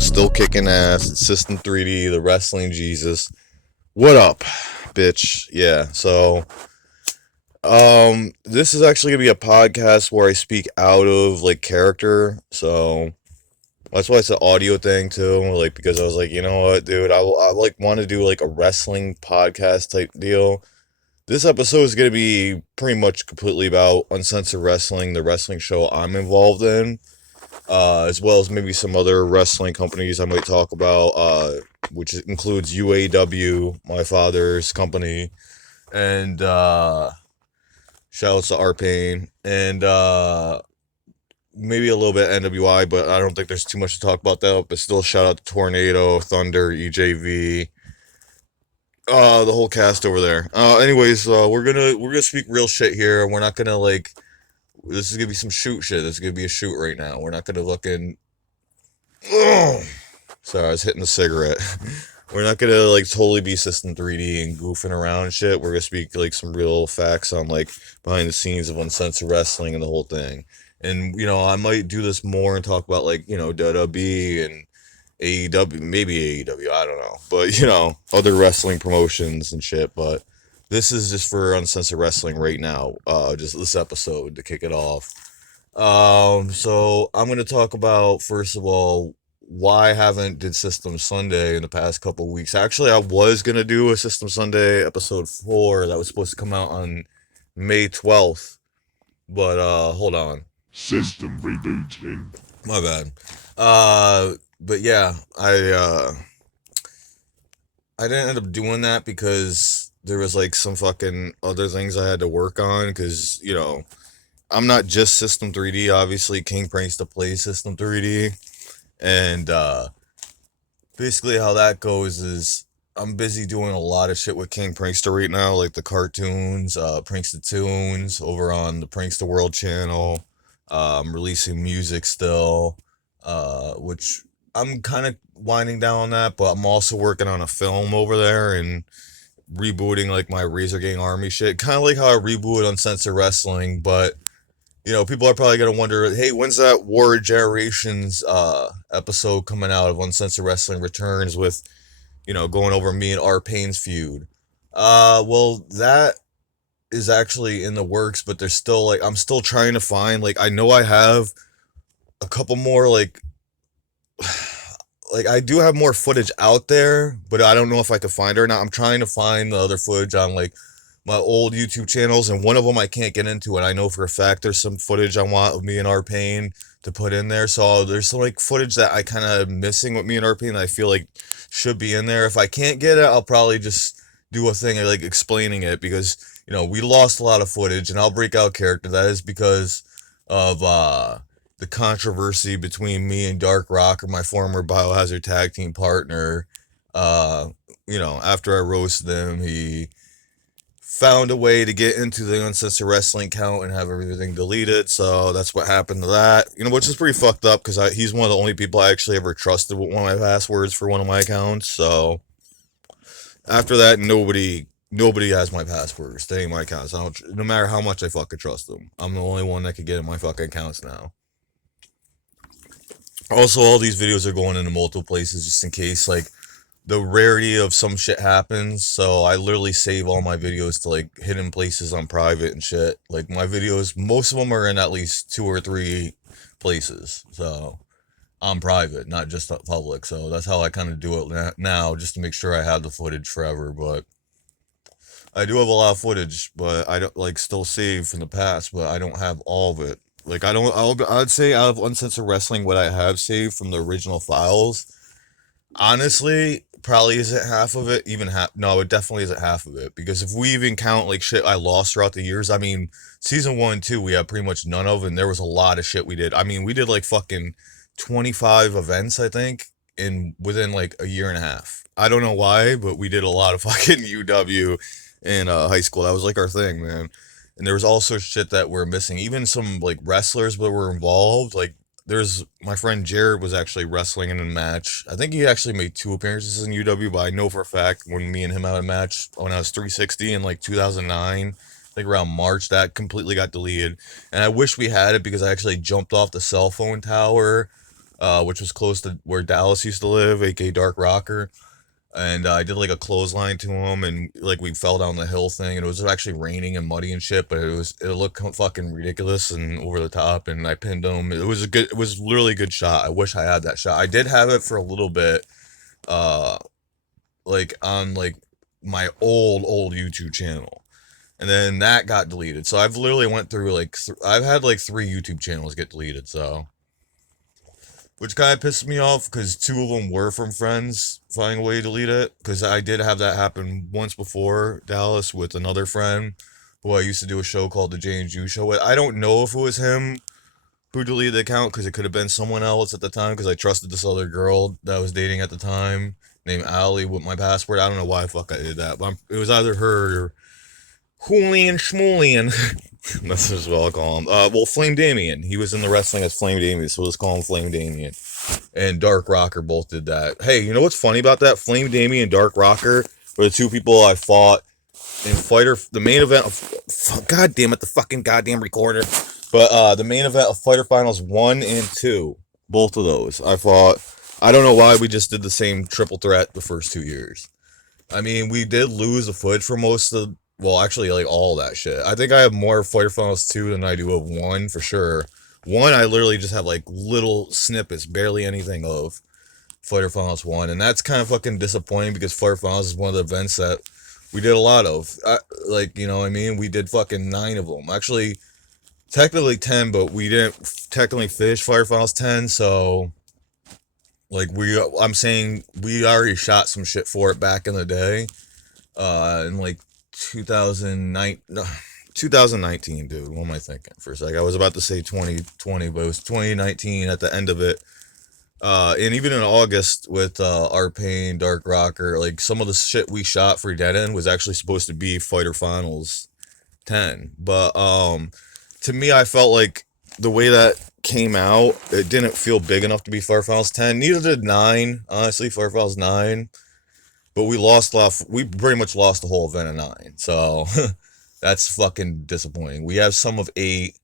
is still kicking ass. It's System 3D, the wrestling Jesus. What up, bitch? Yeah. So, this is actually gonna be a podcast where I speak out of like character. So that's why it's an audio thing too. Like because I was like, you know what, dude, I like want to do like a wrestling podcast type deal. This episode is gonna be pretty much completely about Uncensored Wrestling, the wrestling show I'm involved in. As well as maybe some other wrestling companies I might talk about, which includes UAW, my father's company, and shouts to Arpain, and maybe a little bit NWI, but I don't think there's too much to talk about that. But still, shout out to Tornado, Thunder, EJV, the whole cast over there. Anyways, we're gonna speak real shit here. We're not gonna like. This is gonna be some shoot shit. This is gonna be a shoot right now. We're not gonna look in. Ugh. Sorry, I was hitting the cigarette. We're not gonna like totally be System 3D and goofing around and shit. We're gonna speak like some real facts on like behind the scenes of Uncensored Wrestling and the whole thing. And I might do this more and talk about like WWE and AEW, maybe AEW. I don't know, but other wrestling promotions and shit. But this is just for Uncensored Wrestling right now. Just this episode to kick it off. So I'm gonna talk about first of all why I haven't did System Sunday in the past couple of weeks. Actually, I was gonna do a System Sunday episode 4 that was supposed to come out on May 12th, but hold on. System rebooting. My bad. But yeah, I didn't end up doing that because there was like some fucking other things I had to work on because I'm not just System 3D. Obviously, King Pranks to play System 3D. And basically how that goes is I'm busy doing a lot of shit with King Prankster right now, like the cartoons, Prankster Tunes over on the Prankster World channel. I'm releasing music still, which I'm kind of winding down on that, but I'm also working on a film over there and rebooting like my Razor Gang Army shit. Kind of like how I rebooted Uncensored Wrestling, but people are probably going to wonder, hey, when's that War of Generations episode coming out of Uncensored Wrestling Returns with, going over me and R. Payne's feud? Well, that is actually in the works, but there's still, like, I'm still trying to find, like, I know I have a couple more, like I do have more footage out there, but I don't know if I can find it or not. I'm trying to find the other footage on, like, my old YouTube channels, and one of them I can't get into, and I know for a fact there's some footage I want of me and R-Pain to put in there. So there's some like footage that I kind of missing with me and R-Pain that I feel like should be in there. If I can't get it, I'll probably just do a thing like explaining it because we lost a lot of footage, and I'll break out character. That is because of the controversy between me and Dark Rocker, my former Biohazard tag team partner. After I roasted him, he found a way to get into the Uncensored Wrestling account and have everything deleted. So that's what happened to that. Which is pretty fucked up because he's one of the only people I actually ever trusted with one of my passwords for one of my accounts. So after that, nobody has my passwords to any of my accounts. No matter how much I fucking trust them. I'm the only one that could get in my fucking accounts now. Also, all these videos are going into multiple places just in case, like, the rarity of some shit happens. So I literally save all my videos to like hidden places on private and shit. Like my videos, most of them are in at least 2 or 3 places. So on private, not just public. So that's how I kind of do it now, just to make sure I have the footage forever. But I do have a lot of footage, but I don't like still save from the past, but I don't have all of it. Like I'd say out of Uncensored Wrestling, what I have saved from the original files, honestly, probably isn't half of it. No, it definitely isn't half of it, because if we even count like shit I lost throughout the years, I mean, season 1 and 2 we have pretty much none of, and there was a lot of shit we did. I mean, we did like fucking 25 events, I think, within like a year and a half. I don't know why, but we did a lot of fucking UW in high school. That was like our thing, man. And there was all sorts of shit that we're missing. Even some like wrestlers that were involved, like there's my friend Jared was actually wrestling in a match. I think he actually made 2 appearances in UW, but I know for a fact when me and him had a match when I was 360 in like 2009, I think around March, that completely got deleted. And I wish we had it because I actually jumped off the cell phone tower which was close to where Dallas used to live, aka Dark Rocker. And I did like a clothesline to him, and like we fell down the hill thing, and it was actually raining and muddy and shit, but it looked fucking ridiculous and over the top, and I pinned him. It was literally a good shot. I wish I had that shot. I did have it for a little bit, uh, like on like my old YouTube channel, and then that got deleted. So I've literally went through like I've had like 3 YouTube channels get deleted. So which kind of pissed me off because 2 of them were from friends finding a way to delete it. Because I did have that happen once before Dallas with another friend who I used to do a show called the J and Ju Show with. I don't know if it was him who deleted the account because it could have been someone else at the time because I trusted this other girl that I was dating at the time named Allie with my password. I don't know why the fuck I did that, but it was either her or Julian Schmoolian. That's just what I'll call him. Well, Flame Damien. He was in the wrestling as Flame Damien, so let's call him Flame Damien. And Dark Rocker both did that. Hey, you know what's funny about that? Flame Damien and Dark Rocker were the 2 people I fought in the main event of, god damn it, the fucking goddamn recorder. But the main event of Fighter Finals 1 and 2, both of those, I fought. I don't know why we just did the same triple threat the first 2 years. I mean, we did lose the footage for most of, well, actually, like all that shit. I think I have more Fighter Finals 2 than I do of 1 for sure. 1, I literally just have like little snippets, barely anything of Fighter Finals 1. And that's kind of fucking disappointing because Fighter Finals is one of the events that we did a lot of. Like, you know what I mean? We did fucking 9 of them. Actually, technically 10, but we didn't technically finish Fighter Finals 10, so like I'm saying we already shot some shit for it back in the day, in like 2009, no, 2019, dude. What am I thinking for a sec? I was about to say 2020, but it was 2019 at the end of it. And even in August with Art Pain, Dark Rocker, like some of the shit we shot for Dead End was actually supposed to be Fighter Finals 10. But to me, I felt like the way that came out, it didn't feel big enough to be Fighter Finals 10. Neither did 9, honestly, Fighter Finals 9. But we pretty much lost the whole event of 9. So that's fucking disappointing. We have some of 8.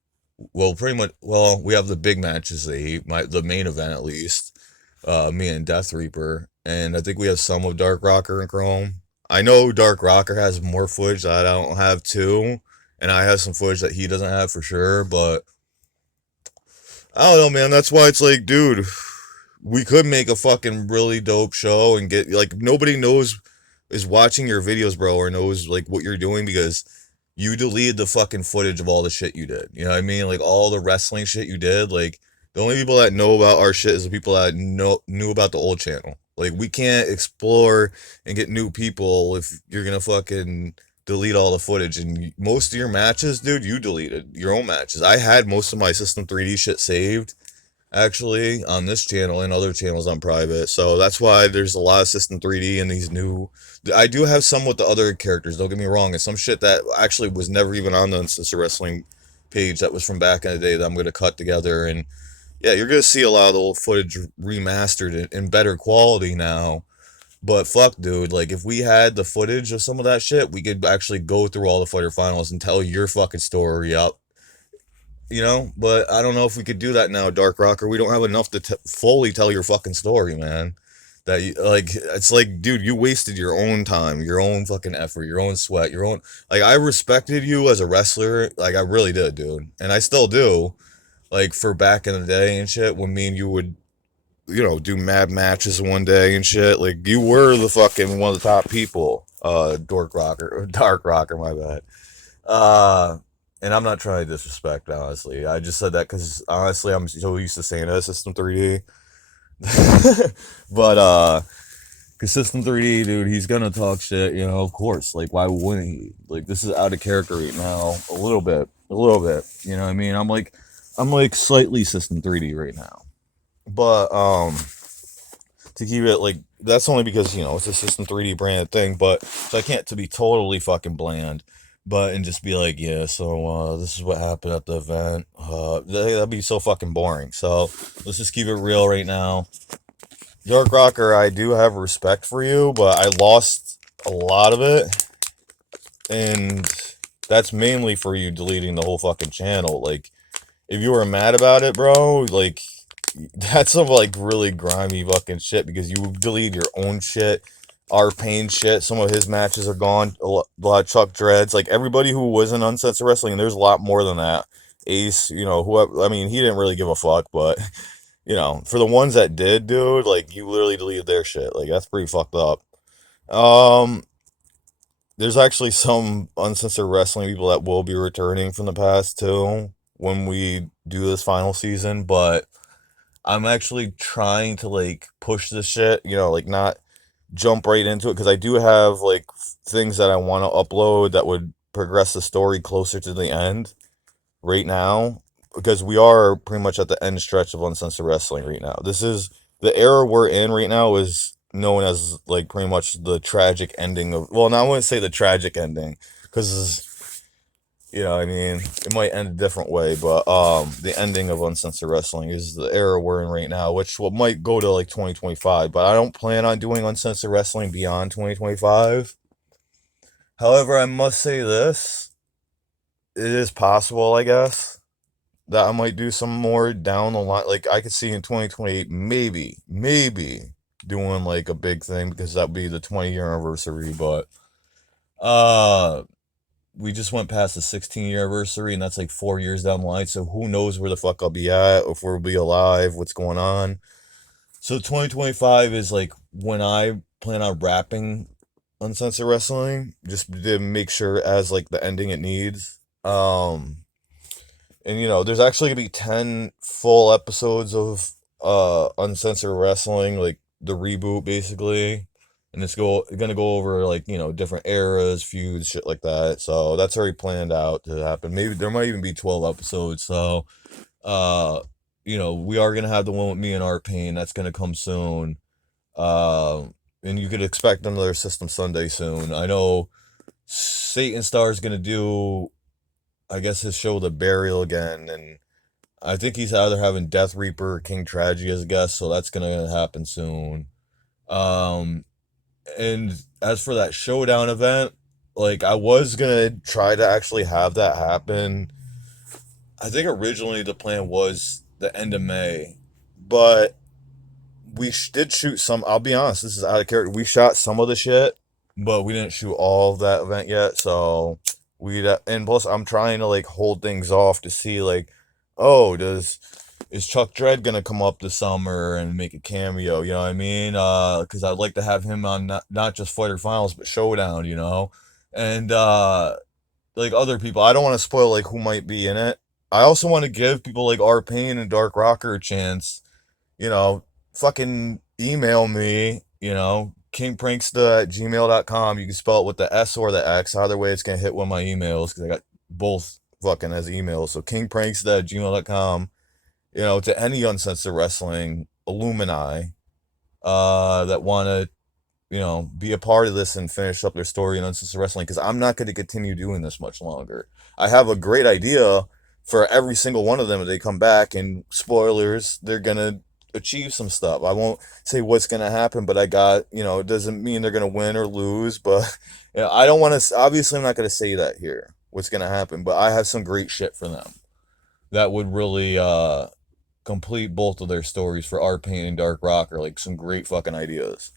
Well, pretty much, well, we have the big matches, 8, the main event at least. Me and Death Reaper. And I think we have some of Dark Rocker and Chrome. I know Dark Rocker has more footage that I don't have too. And I have some footage that he doesn't have for sure, but I don't know, man. That's why it's like, dude, we could make a fucking really dope show and get like nobody knows is watching your videos, bro, or knows like what you're doing because you deleted the fucking footage of all the shit you did. You know what I mean? Like all the wrestling shit you did. Like the only people that know about our shit is the people that knew about the old channel. Like we can't explore and get new people if you're gonna fucking delete all the footage. And most of your matches, dude, you deleted your own matches. I had most of my System 3D shit saved actually on this channel and other channels on private. So that's why there's a lot of System 3D and these new. I do have some with the other characters. Don't get me wrong. And some shit that actually was never even on the Uncensored Wrestling page that was from back in the day that I'm gonna cut together. And yeah, you're gonna see a lot of the old footage remastered in better quality now. But fuck, dude, like if we had the footage of some of that shit, we could actually go through all the Fighter Finals and tell your fucking story up, you know. But I don't know if we could do that now, Dark Rocker. We don't have enough to fully tell your fucking story, man. That you, like, it's like, dude, you wasted your own time, your own fucking effort, your own sweat, your own. Like, I respected you as a wrestler, like I really did, dude, and I still do. Like for back in the day and shit, when me and you would, you know, do mad matches one day and shit. Like you were the fucking one of the top people. Dark Rocker, my bad. Uh, and I'm not trying to disrespect, honestly. I just said that because honestly, I'm so used to saying that System 3D. But cause System 3D, dude, he's gonna talk shit, you know, of course. Like, why wouldn't he? Like, this is out of character right now, a little bit, You know what I mean? I'm like slightly System 3D right now, but to keep it like that's only because you know it's a System 3D branded thing, but so I can't to be totally fucking bland, but and just be like, yeah, so this is what happened at the event. That'd be so fucking boring. So let's just keep it real right now. Dark Rocker, I do have respect for you, but I lost a lot of it, and that's mainly for you deleting the whole fucking channel. Like, if you were mad about it, bro, like that's some like really grimy fucking shit because you delete your own shit. Our pain shit. Some of his matches are gone. A lot of Chuck Dreads. Like everybody who was in Uncensored Wrestling, and there's a lot more than that. Ace, whoever. I mean, he didn't really give a fuck, but for the ones that did, dude, like you literally deleted their shit. Like that's pretty fucked up. Um, there's actually some Uncensored Wrestling people that will be returning from the past too when we do this final season, but I'm actually trying to like push this shit, like not jump right into it because I do have like things that I want to upload that would progress the story closer to the end right now because we are pretty much at the end stretch of Uncensored Wrestling right now. This is the era we're in right now is known as like pretty much the tragic ending of, well, now I wouldn't say the tragic ending because I mean, it might end a different way, but the ending of Uncensored Wrestling is the era we're in right now, which might go to like 2025, but I don't plan on doing Uncensored Wrestling beyond 2025. However, I must say this, it is possible, I guess, that I might do some more down the line. Like I could see in 2028 maybe doing like a big thing because that would be the 20-year anniversary, but uh we just went past the 16-year anniversary, and that's like 4 years down the line. So who knows where the fuck I'll be at, if we'll be alive, what's going on. So 2025 is like when I plan on wrapping Uncensored Wrestling, just to make sure as like the ending it needs. And there's actually gonna be 10 full episodes of Uncensored Wrestling, like the reboot basically. And it's gonna go over like, different eras, feuds, shit like that. So that's already planned out to happen. Maybe there might even be 12 episodes. So uh we are gonna have the one with me and Art Pain. That's gonna come soon. And you could expect another System Sunday soon. I know Satan Star is gonna do, I guess, his show The Burial again, and I think he's either having Death Reaper or King Tragedy as a guest, so that's gonna happen soon. Um, and as for that showdown event, like I was gonna try to actually have that happen. I think originally the plan was the end of May, but we did shoot some. I'll be honest, this is out of character. We shot some of the shit, but we didn't shoot all of that event yet. So and plus I'm trying to like hold things off to see like, oh, does is Chuck Dredd gonna come up this summer and make a cameo? You know what I mean? Because I'd like to have him on not just Fighter Finals but Showdown. And like other people, I don't want to spoil like who might be in it. I also want to give people like R Payne and Dark Rocker a chance, you know, fucking email me, kingpranksta at gmail.com. You can spell it with the S or the X. Either way, it's going to hit one of my emails because I got both fucking as emails. So kingpranksta at gmail.com, to any Uncensored Wrestling alumni that want to be a part of this and finish up their story in Uncensored Wrestling because I'm not going to continue doing this much longer. I have a great idea for every single one of them if they come back, and spoilers, they're going to achieve some stuff. I won't say what's going to happen, but I got, it doesn't mean they're going to win or lose, but I don't want to, obviously, I'm not going to say that here, what's going to happen, but I have some great shit for them that would really complete both of their stories for Art Pain and Dark Rocker, like some great fucking ideas.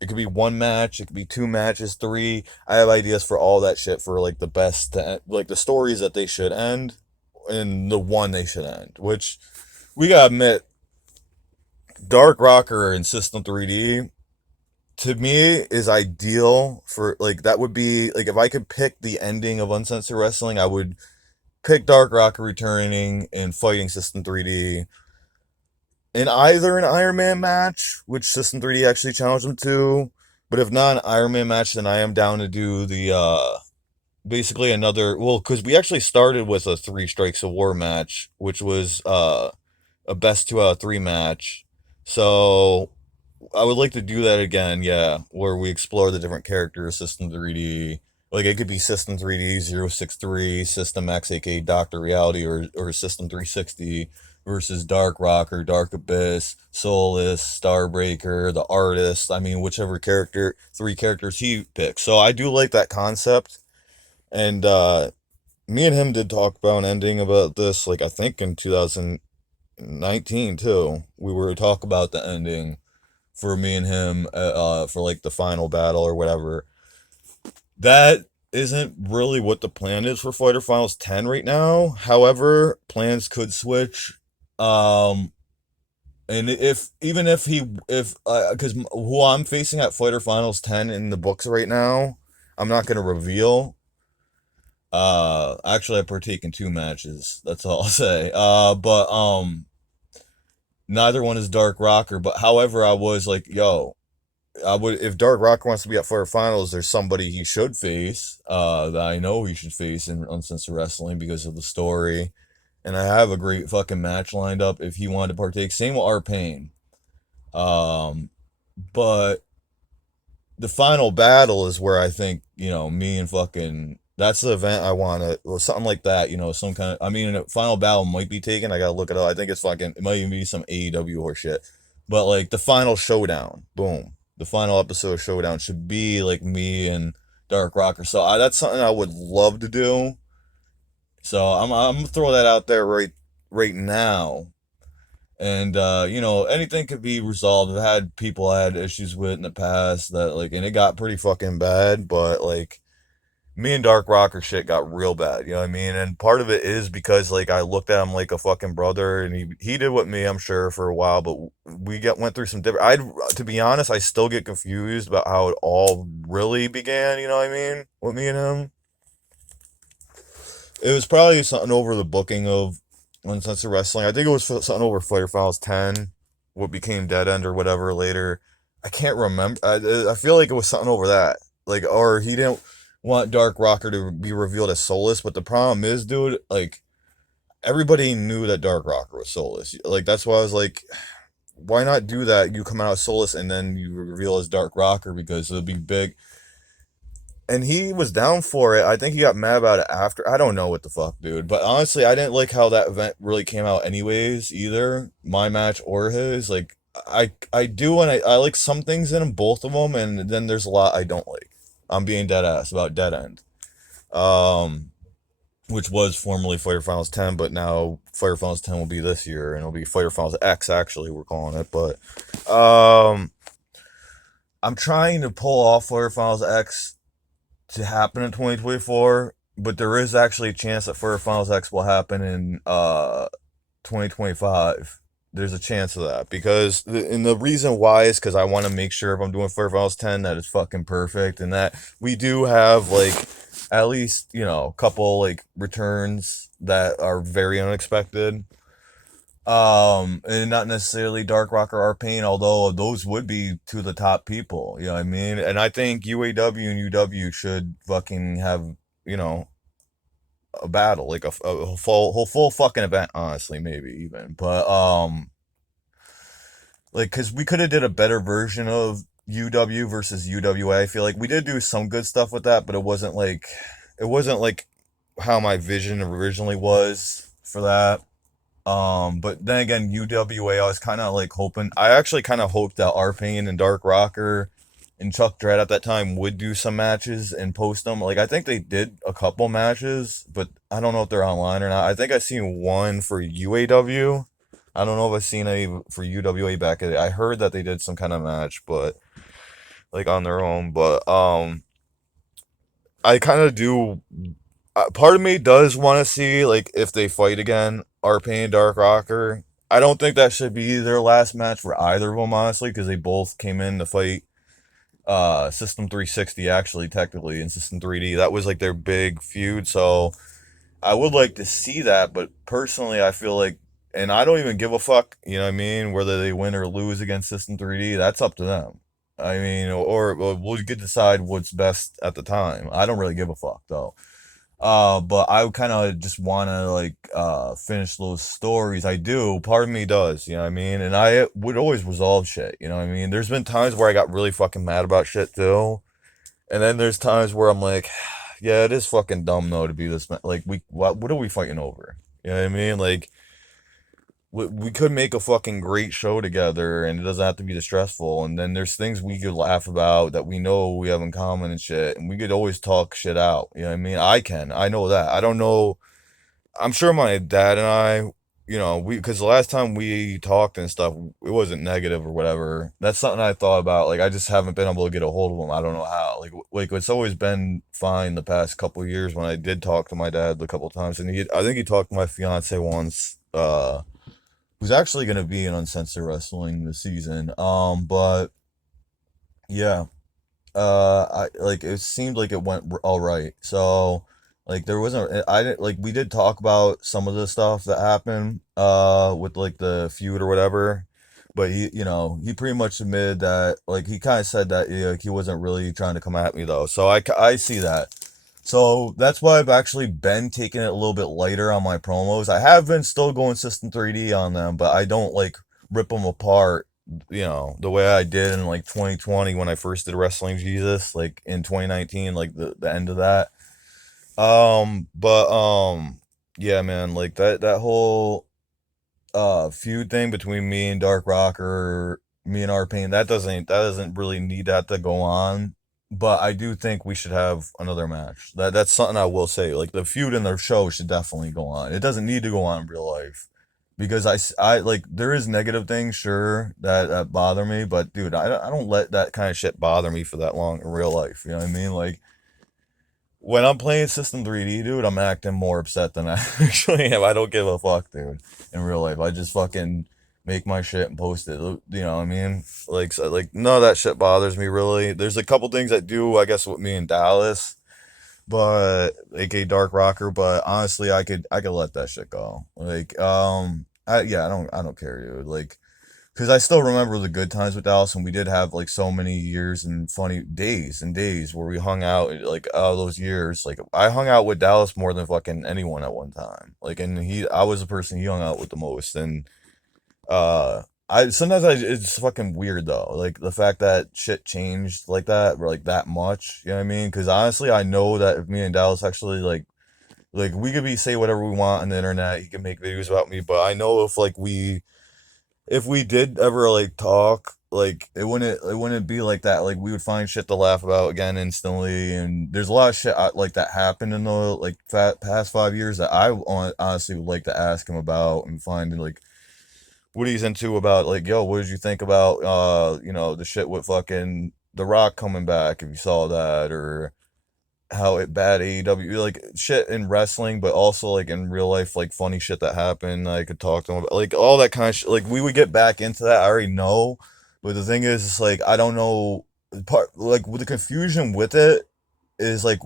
It could be one match, it could be two matches, three. I have ideas for all that shit for like the best, like the stories that they should end, and the one they should end. Which we gotta admit, Dark Rocker and System 3D to me is ideal for like that would be like if I could pick the ending of Uncensored Wrestling, I would pick Dark Rocker returning and fighting System 3D in either an Iron Man match, which System 3D actually challenged him to. But if not an Iron Man match, then I am down to do the basically another, well, because we actually started with a Three Strikes of War match, which was a best 2 out of 3 match. So I would like to do that again, yeah, where we explore the different characters, System 3D. Like it could be System 3D 063, System X, aka Doctor Reality, or System 360 versus Dark Rocker, Dark Abyss, Soulless, Starbreaker, the Artist. I mean, whichever character, 3 characters he picks. So I do like that concept. And me and him did talk about an ending about this, like I think in 2018 19 too. We were talk about the ending for me and him for like the final battle or whatever. That isn't really what the plan is for Fighter Finals 10 right now. However, plans could switch. Um and if even if he if because who I'm facing at Fighter Finals 10 in the books right now, I'm not going to reveal. Actually I partake in two matches. That's all I'll say. But neither one is Dark Rocker, but however I was like, yo, I would if Dark Rocker wants to be at Fire Finals, there's somebody he should face, that I know he should face in Uncensored Wrestling because of the story. And I have a great fucking match lined up if he wanted to partake. Same with R Pain. Um, but the final battle is where I think, me and fucking that's the event I want to, or something like that, some kind of, I mean, a final battle might be taken. I gotta look it up. I think it's fucking, it might even be some AEW or shit. But like the final showdown, boom, the final episode of Showdown should be like me and Dark Rocker. So that's something I would love to do. So I'm gonna throw that out there right now. And anything could be resolved. I've had people I had issues with in the past that like, and it got pretty fucking bad. But like, me and Dark Rocker shit got real bad. You know what I mean? And part of it is because like I looked at him like a fucking brother, and he did with me, I'm sure, for a while. But we went through some different. To be honest, I still get confused about how it all really began. You know what I mean? With me and him. It was probably something over the booking of Uncensored Wrestling. I think it was something over Fighter Files 10, what became Dead End or whatever later. I can't remember. I feel like it was something over that. Like, or he didn't want Dark Rocker to be revealed as soulless. But the problem is, dude, like, everybody knew that Dark Rocker was soulless. Like, that's why I was like, why not do that? You come out as soulless and then you reveal as Dark Rocker because it'll be big, and he was down for it. I think he got mad about it after. I don't know what the fuck, dude. But honestly, I didn't like how that event really came out, anyways. Either my match or his. Like, I do, and I like some things in them, both of them, and then there's a lot I don't like. I'm being dead ass about Dead End, um, which was formerly Fighter Finals 10, but now Fighter Finals 10 will be this year, and it'll be Fighter Finals X. Actually, we're calling it, but I'm trying to pull off Fighter Finals X to happen in 2024, but there is actually a chance that Fire Finals X will happen in 2025. There's a chance of that because and the reason why is because I want to make sure if I'm doing Fire Finals 10 that it's fucking perfect, and that we do have like at least a couple like returns that are very unexpected, and not necessarily Dark Rock or Arpain, although those would be two of the top people, you know what I mean? And I think UAW and UW should fucking have, you know, a battle, like a full fucking event, honestly, maybe even. But like, cause we could have did a better version of UW versus UWA. I feel like we did do some good stuff with that, but it wasn't like how my vision originally was for that. But then again, UWA, I was kind of like hoping. I actually kind of hoped that Arpain and Dark Rocker and Chuck Dredd at that time would do some matches and post them. Like, I think they did a couple matches, but I don't know if they're online or not. I think I seen one for UAW. I don't know if I've seen any for UWA back in the day. I heard that they did some kind of match, but like on their own. But I kind of do. Part of me does want to see like if they fight again, Arpain and Dark Rocker. I don't think that should be their last match for either of them, honestly, because they both came in to fight System 360, actually, technically, in System 3D. That was like their big feud. So I would like to see that, but personally, I feel like, and I don't even give a fuck, you know what I mean, whether they win or lose against System 3D. That's up to them. I mean, or we'll get to decide what's best at the time. I don't really give a fuck though. But I kind of just want to like finish those stories. I do. Part of me does, you know what I mean? And I would always resolve shit, you know what I mean? There's been times where I got really fucking mad about shit too. And then there's times where I'm like, yeah, it is fucking dumb though to be this like what are we fighting over? You know what I mean? Like we could make a fucking great show together, and it doesn't have to be this stressful. And then there's things we could laugh about that we know we have in common and shit, and we could always talk shit out. You know what I mean? I know that. I don't know. I'm sure my dad and I. we because the last time we talked and stuff, it wasn't negative or whatever. That's something I thought about. Like I just haven't been able to get a hold of him. I don't know how. Like it's always been fine the past couple of years when I did talk to my dad a couple of times, and I think he talked to my fiance once. Who's actually gonna be in Uncensored Wrestling this season. But yeah, I like it seemed like it went all right. So like there wasn't I didn't like we did talk about some of the stuff that happened with like the feud or whatever, but he pretty much admitted that like he kind of said that like, he wasn't really trying to come at me though. So I see that. So that's why I've actually been taking it a little bit lighter on my promos. I have been still going System 3D on them, but I don't like rip them apart, the way I did in like 2020 when I first did Wrestling Jesus, like in 2019, like the end of that. But yeah, man, like that whole feud thing between me and Dark Rocker, me and R Pain, that doesn't really need that to go on. But I do think we should have another match. That's something I will say. Like the feud in the show should definitely go on. It doesn't need to go on in real life because I like there is negative things sure that bother me, but dude, I don't let that kind of shit bother me for that long in real life. You know what I mean? Like when I'm playing System 3D, dude, I'm acting more upset than I actually am. I don't give a fuck, dude. In real life, I just fucking make my shit and post it. You know what I mean? Like, so, like none of that shit bothers me really. There's a couple things that do, I guess, with me in Dallas, but aka Dark Rocker. But honestly, I could let that shit go. Like, yeah, I don't care, dude. Like, because I still remember the good times with Dallas, and we did have like so many years and funny days and days where we hung out. Like those years, like I hung out with Dallas more than fucking anyone at one time. Like, and I was the person he hung out with the most. And I sometimes it's fucking weird though, like the fact that shit changed like that, or like that much. You know what I mean? Because honestly, I know that if me and Dallas actually like we could be say whatever we want on the internet, he can make videos about me, but I know if we did ever like talk, like it wouldn't be like that. Like we would find shit to laugh about again instantly, and there's a lot of shit like that happened in the like past 5 years that honestly would like to ask him about and find like what he's into about like yo, what did you think about the shit with fucking The Rock coming back if you saw that, or how it bad AEW like shit in wrestling, but also like in real life, like funny shit that happened. I could talk to him about like all that kind of shit. Like we would get back into that. I already know, but the thing is, it's like I don't know part like with the confusion with it is like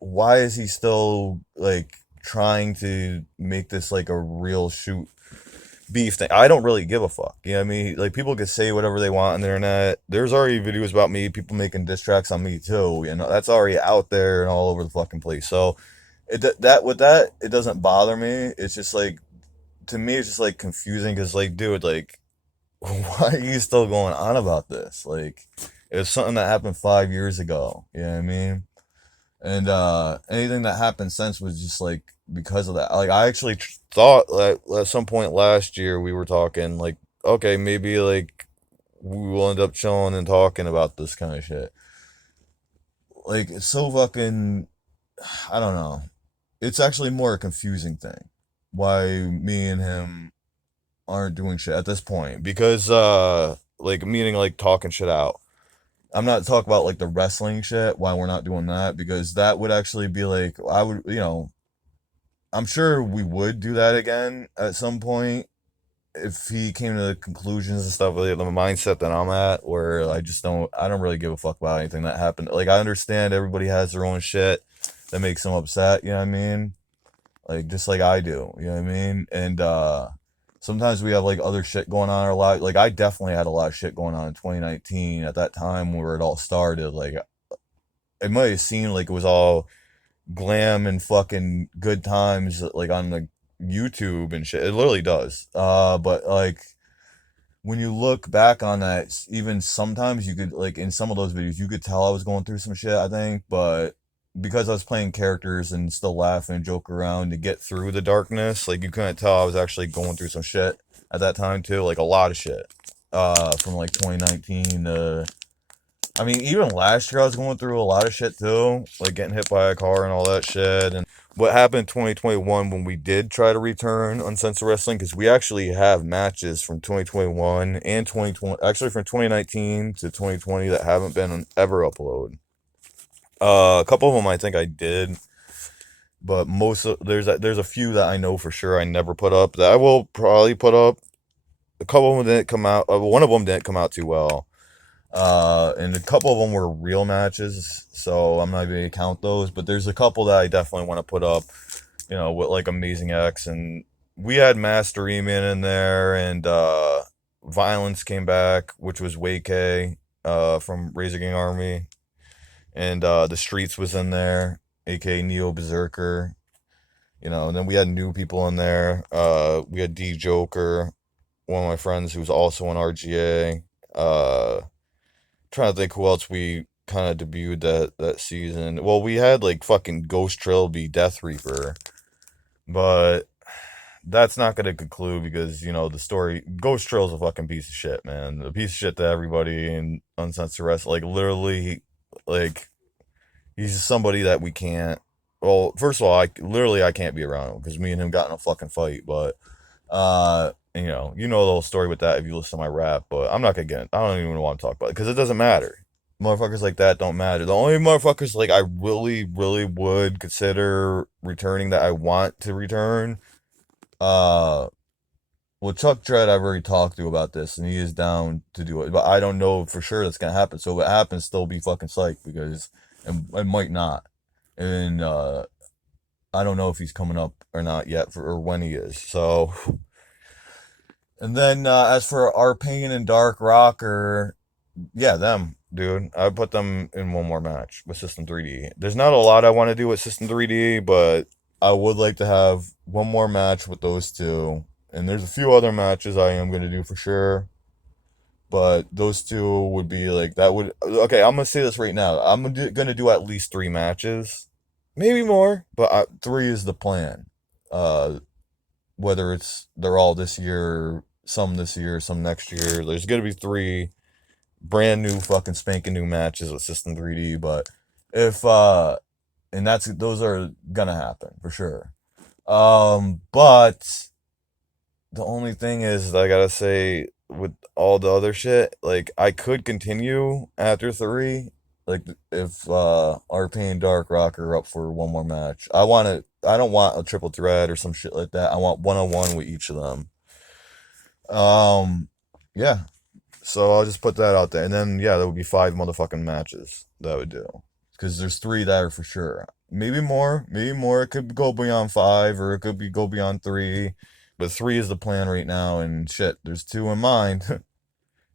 why is he still like trying to make this like a real shoot beef thing. I don't really give a fuck. You know what I mean? Like people can say whatever they want on the internet. There's already videos about me, people making diss tracks on me too. That's already out there and all over the fucking place. So it doesn't bother me. It's just like to me it's just like confusing because like dude, like why are you still going on about this? Like it's something that happened 5 years ago. You know what I mean? And anything that happened since was just like because of that. Like I actually thought that at some point last year we were talking like okay, maybe like we will end up chilling and talking about this kind of shit. Like it's so fucking I don't know. It's actually more a confusing thing why me and him aren't doing shit at this point because like meaning like talking shit out. I'm not talking about like the wrestling shit, why we're not doing that, because that would actually be like, I would, I'm sure we would do that again at some point if he came to the conclusions and stuff, like the mindset that I'm at, where I don't really give a fuck about anything that happened. Like, I understand everybody has their own shit that makes them upset, you know what I mean? Like, just like I do, you know what I mean? And, sometimes we have like other shit going on in our life. Like I definitely had a lot of shit going on in 2019 at that time where it all started. Like it might have seemed like it was all glam and fucking good times like on the YouTube and shit. It literally does. But like when you look back on that, even sometimes you could like in some of those videos you could tell I was going through some shit, I think, but because I was playing characters and still laughing and joke around to get through the darkness, like you couldn't tell I was actually going through some shit at that time too, like a lot of shit. From like 2019 to I mean, even last year I was going through a lot of shit too, like getting hit by a car and all that shit. And what happened in 2021 when we did try to return Uncensored Wrestling, because we actually have matches from 2021 and 2020, actually from 2019 to 2020 that haven't been ever uploaded. A couple of them I think I did, but there's a few that I know for sure I never put up that I will probably put up. A couple of them didn't come out. One of them didn't come out too well. And a couple of them were real matches, so I'm not even gonna count those. But there's a couple that I definitely want to put up, with like Amazing X, and we had Master Eman in there, and Violence came back, which was Wei K, from Razor Gang Army, and the Streets was in there, aka Neo Berserker. And then we had new people in there. We had D Joker, one of my friends who's also in RGA. Trying to think who else we kind of debuted that season. Well, we had like fucking Ghost Trilby, Death Reaper, but that's not going to conclude because the story. Ghost Trill's a fucking piece of shit, man. A piece of shit to everybody in Uncensored Wrestling. Like literally, like he's just somebody that we can't. Well, first of all, I can't be around him because me and him got in a fucking fight. But the whole story with that if you listen to my rap. But I'm not gonna get. I don't even want to talk about it because it doesn't matter. Motherfuckers like that don't matter. The only motherfuckers like I really, really would consider returning that I want to return. Uh, well, Chuck Dredd I've already talked to about this, and he is down to do it. But I don't know for sure that's gonna happen. So if it happens, still be fucking psyched because it might not. And I don't know if he's coming up or not yet, or when he is. So, and then as for Arpain and Dark Rocker, yeah, them, dude. I put them in one more match with System 3D. There's not a lot I want to do with System 3D, but I would like to have one more match with those two. And there's a few other matches I am going to do for sure. But those two would be like, that would. Okay, I'm going to say this right now. I'm going to do at least 3 matches. Maybe more, but three is the plan. Uh, Whether they're all this year, some next year. There's going to be 3 brand new fucking spanking new matches with System 3D, but if and those are gonna happen for sure. But the only thing is I gotta say with all the other shit, like I could continue after 3. Like if RP and Dark Rock are up for one more match. I don't want a triple threat or some shit like that. I want 1-on-1 with each of them. Um yeah, so I'll just put that out there. And then, yeah, there would be 5 motherfucking matches that I would do. Because there's 3 that are for sure. Maybe more. Maybe more. It could go beyond 5 or it could go beyond 3. But 3 is the plan right now. And shit, there's 2 in mind.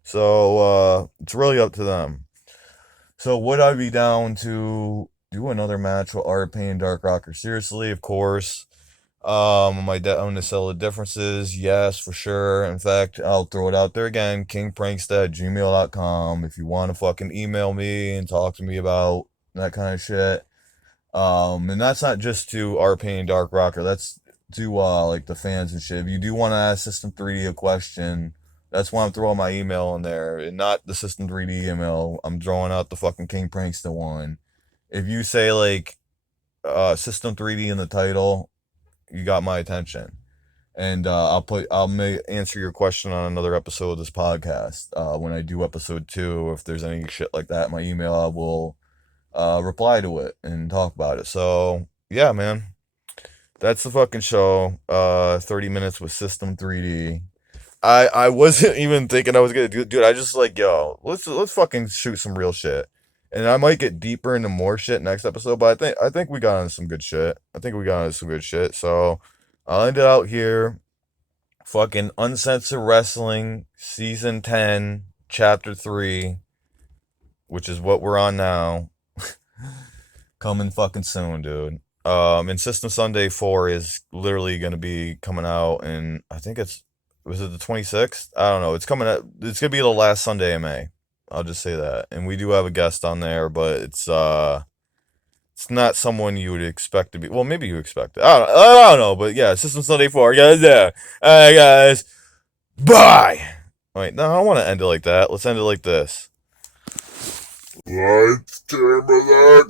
So it's really up to them. So would I be down to do another match with Art Pain Dark Rocker? Seriously, of course. Am I down to sell the differences? Yes, for sure. In fact, I'll throw it out there again, kingprankster@gmail.com. If you want to fucking email me and talk to me about that kind of shit. And that's not just to our Pain Dark Rocker. That's to like the fans and shit. If you do want to ask System 3D a question, that's why I'm throwing my email in there, and not the System 3D email. I'm throwing out the fucking King Prankster one. If you say like System 3D in the title, you got my attention. And I'll answer your question on another episode of this podcast. When I do episode 2, if there's any shit like that in my email, I will reply to it and talk about it. So yeah, man, that's the fucking show. 30 minutes with System 3D. I wasn't even thinking I was gonna do, dude. I just like, yo, let's fucking shoot some real shit. And I might get deeper into more shit next episode, but I think we got on some good shit. I think we got on some good shit. So I'll end it out here. Fucking Uncensored Wrestling Season 10, Chapter 3, which is what we're on now. Coming fucking soon, dude. And System Sunday 4 is literally gonna be coming out, and I think was it the 26th? I don't know. It's coming out. It's gonna be the last Sunday of May. I'll just say that. And we do have a guest on there, but it's not someone you would expect to be. Well, maybe you expect it. I don't know, but yeah, System Sunday 4, guys. Yeah, alright, guys. Bye. Wait, no, I don't want to end it like that. Let's end it like this. Lights, camera, I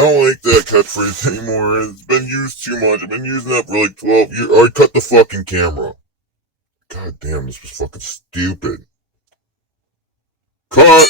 don't like that catchphrase anymore. It's been used too much. I've been using that for like 12 years. Alright, cut the fucking camera. God damn, this was fucking stupid. Cut!